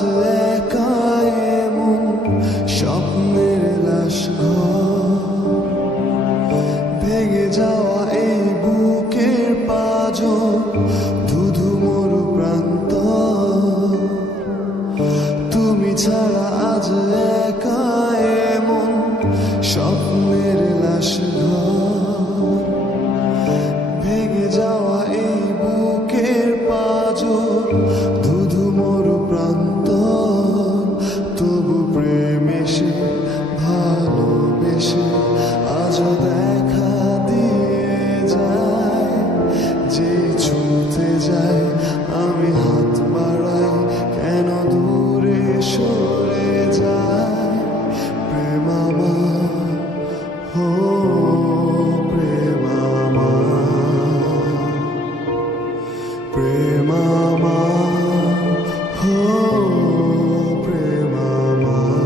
একা এমন স্বপ্নের লাশ ঘর, ভেঙে যাওয়া এই বুকের পাঁজর, ধুধু মরু প্রান্ত। তুমি ছাড়া আজ একা এমন স্বপ্নের লাশ ঘর, ভেঙে যাওয়া এই বুকের পাঁজর, ধুধু মরু প্রান্ত। তবু প্রেম এসে ভালোবেসে আজও দেখা দিয়ে যায়। যেই ছুঁতে যায় আমি হাত বাড়াই, কেন দূরে সরে যায়। প্রেম আমার, ও প্রেম আমার, প্রেম আমার, ও প্রেম আমার।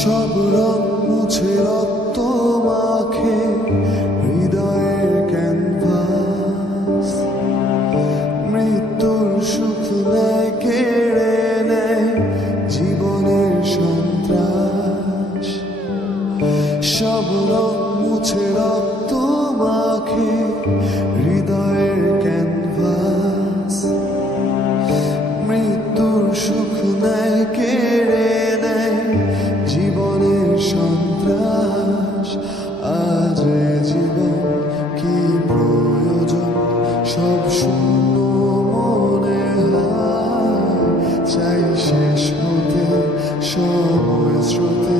সব রং মুছে রক্ত মাখে হৃদয়ের ক্যানভাস, মৃত্যুর সুখ নেয় কেড়ে নেয় জীবনের সন্ত্রাস। সব রং মুছে রক্ত মাখে হৃদয়ের ক্যানভাস, মৃত্যুর সুখ নেয় কেড়ে নেয় জীবনের সন্ত্রাস। আজ জীবন কি প্রয়োজন, সব শূন্য মনে হয়। চাই শেষ হতে সময় স্রোতে